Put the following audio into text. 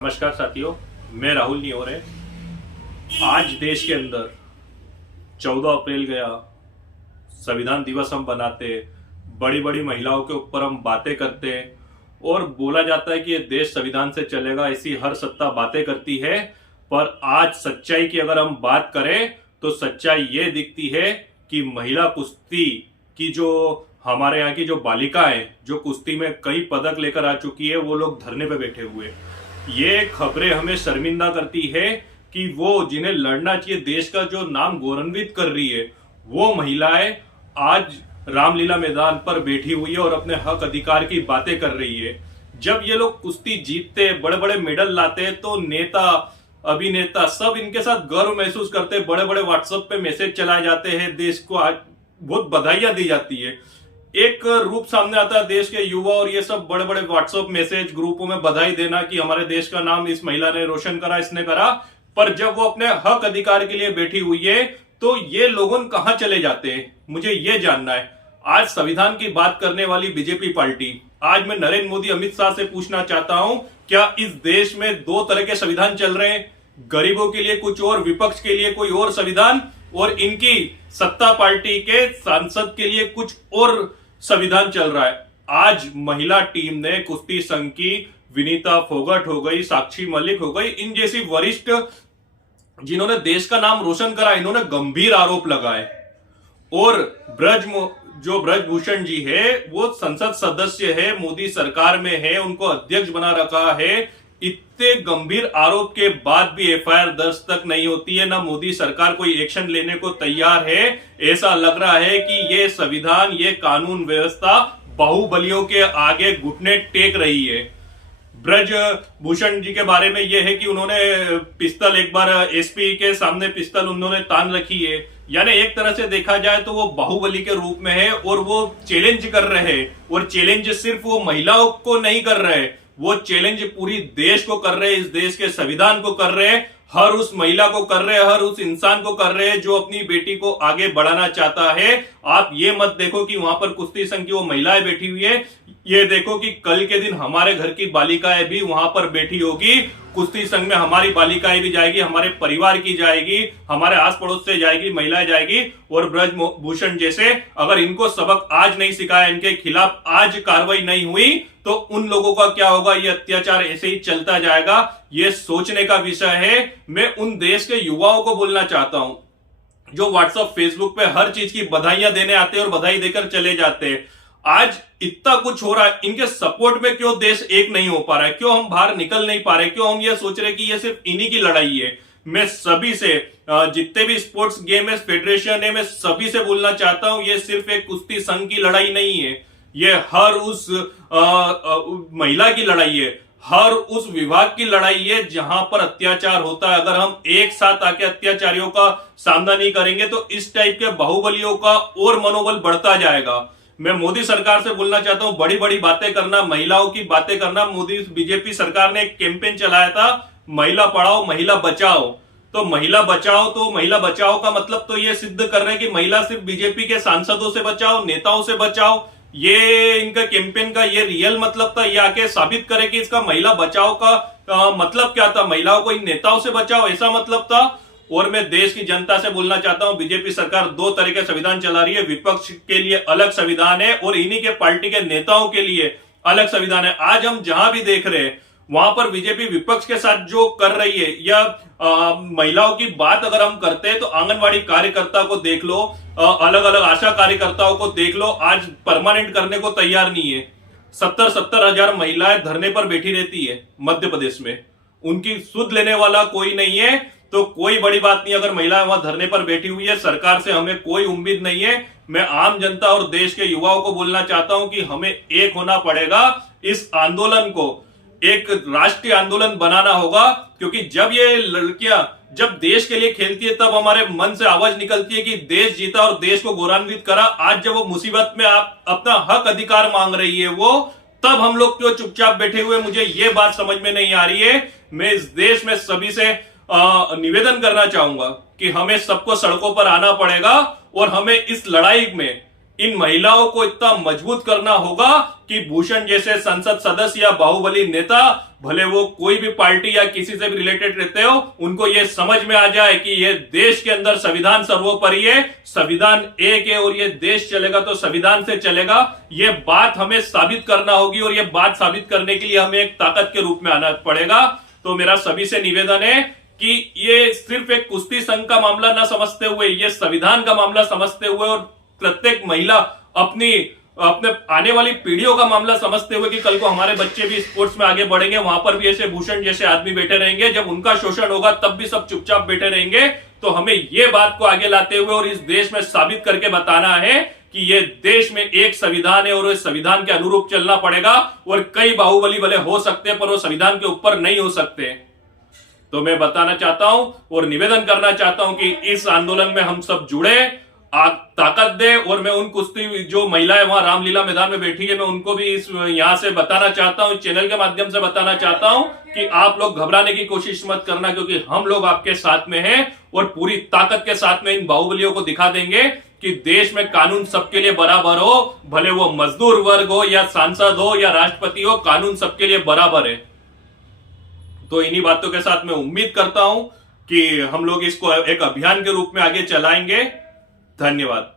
नमस्कार साथियों, मैं राहुल नियोरे। आज देश के अंदर 14 अप्रैल गया, संविधान दिवस हम बनाते, बड़ी बड़ी महिलाओं के ऊपर हम बातें करते और बोला जाता है कि ये देश संविधान से चलेगा, ऐसी हर सत्ता बातें करती है। पर आज सच्चाई की अगर हम बात करें तो सच्चाई ये दिखती है कि महिला कुश्ती की जो हमारे यहाँ की जो बालिकाएं जो कुश्ती में कई पदक लेकर आ चुकी है, वो लोग धरने पे बैठे हुए। ये खबरें हमें शर्मिंदा करती है कि वो जिन्हें लड़ना चाहिए, देश का जो नाम गौरवान्वित कर रही है, वो महिलाएं आज रामलीला मैदान पर बैठी हुई है और अपने हक अधिकार की बातें कर रही है। जब ये लोग कुश्ती जीतते, बड़े बड़े मेडल लाते हैं, तो नेता अभिनेता सब इनके साथ गर्व महसूस करते हैं। बड़े बड़े व्हाट्सएप पे मैसेज चलाए जाते हैं, देश को आज बहुत बधाइयां दी जाती है। एक रूप सामने आता है देश के युवा और ये सब बड़े बड़े व्हाट्सएप मैसेज ग्रुपों में बधाई देना कि हमारे देश का नाम इस महिला ने रोशन करा, इसने करा। पर जब वो अपने हक अधिकार के लिए बैठी हुई है तो ये लोगों कहां चले जाते हैं, मुझे ये जानना है। आज संविधान की बात करने वाली बीजेपी पार्टी, आज मैं नरेंद्र मोदी अमित शाह से पूछना चाहता हूं, क्या इस देश में दो तरह के संविधान चल रहे हैं? गरीबों के लिए कुछ और, विपक्ष के लिए कोई और संविधान, और इनकी सत्ता पार्टी के सांसद के लिए कुछ और संविधान चल रहा है। आज महिला टीम ने कुश्ती संघ की विनीता फोगट हो गई, साक्षी मलिक हो गई, इन जैसी वरिष्ठ जिन्होंने देश का नाम रोशन करा, इन्होंने गंभीर आरोप लगाए। और ब्रजभूषण जी है, वो संसद सदस्य है, मोदी सरकार में है, उनको अध्यक्ष बना रखा है। इतने गंभीर आरोप के बाद भी एफआईआर दर्ज तक नहीं होती है, ना मोदी सरकार कोई एक्शन लेने को तैयार है। ऐसा लग रहा है कि ये संविधान, ये कानून व्यवस्था बाहुबलियों के आगे घुटने टेक रही है। ब्रजभूषण जी के बारे में यह है कि उन्होंने पिस्तल, एक बार एसपी के सामने पिस्तल उन्होंने तान रखी है। यानी एक तरह से देखा जाए तो वो बाहुबली के रूप में है और वो चैलेंज कर रहे हैं। और चैलेंज सिर्फ वो महिलाओं को नहीं कर रहे, वो चैलेंज पूरी देश को कर रहे हैं, इस देश के संविधान को कर रहे हैं, हर उस महिला को कर रहे हैं, हर उस इंसान को कर रहे हैं जो अपनी बेटी को आगे बढ़ाना चाहता है। आप ये मत देखो कि वहां पर कुश्ती संघ की वो महिलाएं बैठी हुई है, ये देखो कि कल के दिन हमारे घर की बालिकाएं भी वहां पर बैठी होगी। कुश्ती संघ में हमारी बालिकाएं भी जाएगी, हमारे परिवार की जाएगी, हमारे आस पड़ोस से जाएगी, महिलाएं जाएगी। और ब्रजभूषण जैसे अगर इनको सबक आज नहीं सिखाया, इनके खिलाफ आज कार्रवाई नहीं हुई, तो उन लोगों का क्या होगा? ये अत्याचार ऐसे ही चलता जाएगा। ये सोचने का विषय है। मैं उन देश के युवाओं को बोलना चाहता हूं जो व्हाट्सएप फेसबुक पे हर चीज की बधाइयां देने आते हैं और बधाई देकर चले जाते हैं। आज इतना कुछ हो रहा है, इनके सपोर्ट में क्यों देश एक नहीं हो पा रहा है? क्यों हम बाहर निकल नहीं पा रहे? क्यों हम ये सोच रहे कि ये सिर्फ इन्हीं की लड़ाई है? मैं सभी से, जितने भी स्पोर्ट्स गेम है, फेडरेशन है, मैं सभी से बोलना चाहता हूं, ये सिर्फ एक कुश्ती संघ की लड़ाई नहीं है, ये हर उस महिला की लड़ाई है, हर उस विभाग की लड़ाई है जहां पर अत्याचार होता है। अगर हम एक साथ आके अत्याचारियों का सामना नहीं करेंगे तो इस टाइप के बाहुबलियों का और मनोबल बढ़ता जाएगा। मैं मोदी सरकार से बोलना चाहता हूं, बड़ी बड़ी बातें करना, महिलाओं की बातें करना। मोदी बीजेपी सरकार ने एक कैंपेन चलाया था, महिला पढ़ाओ महिला बचाओ। तो महिला बचाओ का मतलब तो ये सिद्ध कर रहे हैं कि महिला सिर्फ बीजेपी के सांसदों से बचाओ, नेताओं से बचाओ। ये इनका कैंपेन का ये रियल मतलब था, ये आके साबित करे कि इसका महिला बचाओ का मतलब क्या था। महिलाओं को इन नेताओं से बचाओ, ऐसा मतलब था। और मैं देश की जनता से बोलना चाहता हूं, बीजेपी सरकार दो तरह के संविधान चला रही है। विपक्ष के लिए अलग संविधान है और इन्हीं के पार्टी के नेताओं के लिए अलग संविधान है। आज हम जहां भी देख रहे हैं वहां पर बीजेपी विपक्ष के साथ जो कर रही है, या महिलाओं की बात अगर हम करते हैं तो आंगनवाड़ी कार्यकर्ता को देख लो, अलग अलग आशा कार्यकर्ताओं को देख लो, आज परमानेंट करने को तैयार नहीं है। 70 हजार महिलाएं धरने पर बैठी रहती है मध्य प्रदेश में, उनकी सुध लेने वाला कोई नहीं है। तो कोई बड़ी बात नहीं अगर महिलाएं वहां धरने पर बैठी हुई है। सरकार से हमें कोई उम्मीद नहीं है। मैं आम जनता और देश के युवाओं को बोलना चाहता हूं कि हमें एक होना पड़ेगा, इस आंदोलन को एक राष्ट्रीय आंदोलन बनाना होगा। क्योंकि जब ये लड़कियां जब देश के लिए खेलती है तब हमारे मन से आवाज निकलती है कि देश जीता और देश को गौरवान्वित करा। आज जब वो मुसीबत में आप अपना हक अधिकार मांग रही है वो, तब हम लोग क्यों चुपचाप बैठे हुए? मुझे ये बात समझ में नहीं आ रही है। मैं इस देश में सभी से निवेदन करना चाहूंगा कि हमें सबको सड़कों पर आना पड़ेगा और हमें इस लड़ाई में इन महिलाओं को इतना मजबूत करना होगा कि भूषण जैसे संसद सदस्य या बाहुबली नेता, भले वो कोई भी पार्टी या किसी से भी रिलेटेड रहते हो, उनको ये समझ में आ जाए कि ये देश के अंदर संविधान सर्वोपरि है, संविधान एक है और ये देश चलेगा तो संविधान से चलेगा। ये बात हमें साबित करना होगी और ये बात साबित करने के लिए हमें एक ताकत के रूप में आना पड़ेगा। तो मेरा सभी से निवेदन है कि ये सिर्फ एक कुश्ती संघ का मामला ना समझते हुए, ये संविधान का मामला समझते हुए और प्रत्येक महिला अपने आने वाली पीढ़ियों का मामला समझते हुए कि कल को हमारे बच्चे भी स्पोर्ट्स में आगे बढ़ेंगे, वहां पर भी ऐसे भूषण जैसे आदमी बैठे रहेंगे, जब उनका शोषण होगा तब भी सब चुपचाप बैठे रहेंगे। तो हमें ये बात को आगे लाते हुए और इस देश में साबित करके बताना है कि ये देश में एक संविधान है और इस संविधान के अनुरूप चलना पड़ेगा। और कई बाहुबली भले हो सकते हैं पर वो संविधान के ऊपर नहीं हो सकते। तो मैं बताना चाहता हूं और निवेदन करना चाहता हूं कि इस आंदोलन में हम सब जुड़े, ताकत दे। और मैं उन कुश्ती जो महिलाएं वहां रामलीला मैदान में बैठी है, मैं उनको भी इस यहां से बताना चाहता हूं, चैनल के माध्यम से बताना चाहता हूं कि आप लोग घबराने की कोशिश मत करना, क्योंकि हम लोग आपके साथ में हैं और पूरी ताकत के साथ में इन बाहुबलियों को दिखा देंगे कि देश में कानून सबके लिए बराबर हो, भले वो मजदूर वर्ग हो या सांसद हो या राष्ट्रपति हो, कानून सबके लिए बराबर है। तो इन्हीं बातों के साथ मैं उम्मीद करता हूं कि हम लोग इसको एक अभियान के रूप में आगे चलाएंगे। धन्यवाद।